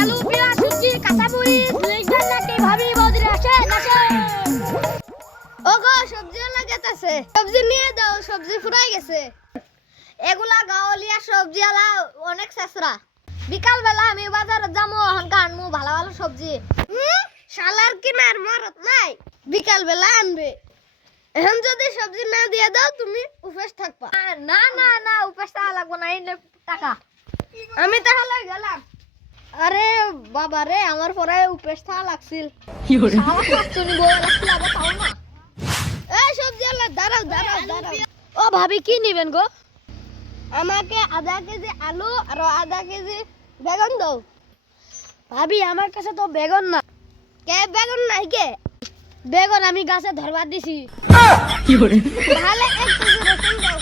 আলু পেঁয়াজ সবজি কাঁচামরিচ লিখবেন নাকি ভাবি বৌদি আসেন আসেন ওগো সবজি লাগাতেছে সবজি নিয়ে দাও সবজি ফুরাই গেছে এগুলা গাওলিয়া সবজি আলা অনেক চেষ্টা বিকাল বেলা আমি বাজারে যাবো হনকা আনমু ভালো ভালো সবজি শালার কিনার মরত নাই বিকাল বেলা আনবে এখন যদি সবজি না দিয়ে দাও তুমি উপাস থাকবা না না না উপাস থাকা লাগবে না এই টাকা আমি তাহলে গেলাম আরে বাবা রে আমার পরে উপাস থাকা লাগছিল শালা খাচ্ছনি বলে লাগছিল আবার তাও না এই সবজি আলা দাঁড়াও দাঁড়াও দাঁড়াও ও ভাবি কি নেবেন গো আমাকে আধা কেজি আলু আর আধা কেজি বেগুন দাও ভাবি আমার কাছে তো বেগুন না কে বেগুন নাই কে বেগুন আমি গাছে ধরবার দিছি কি করে তাহলে এক কেজি রসুন দাও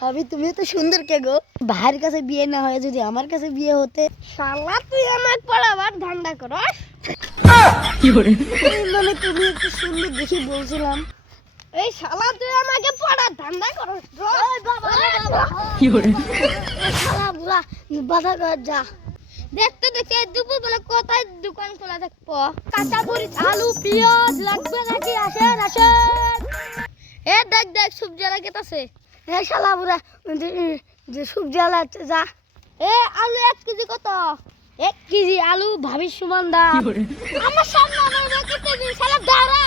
ভাবি তুমি তো সুন্দর কে গো ভাইয়ের কাছে বিয়ে না হয় যদি আমার কাছে বিয়ে হতে শালা তুই আমাকে পড়াবার ধান্দা করস কি করে মানে তুমি একটু সুন্দর দেখি বলছিলাম এই শালা তুই আমাকে পড়ার ধান্দা করস ওই বাবা কি করে শালা বুড়া বাধা কর যা দেখতে দেখতে দুপুর বেলা কোথায় দোকান খোলা থাকবো কাঁচা মরিচ আলু পেঁয়াজ লাগবে নাকি আসেন আসেন এ দেখ দেখ সবজি লাগাইতেছে এ শালা বুড়া যে সবজি লাগাচ্ছে যা এ আলু 1 কেজি কত 1 কেজি আলু ভাবির সমান দাম কি করে আমার সামনে আমার কেটে দিন শালা দাঁড়া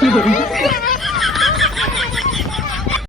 কি করে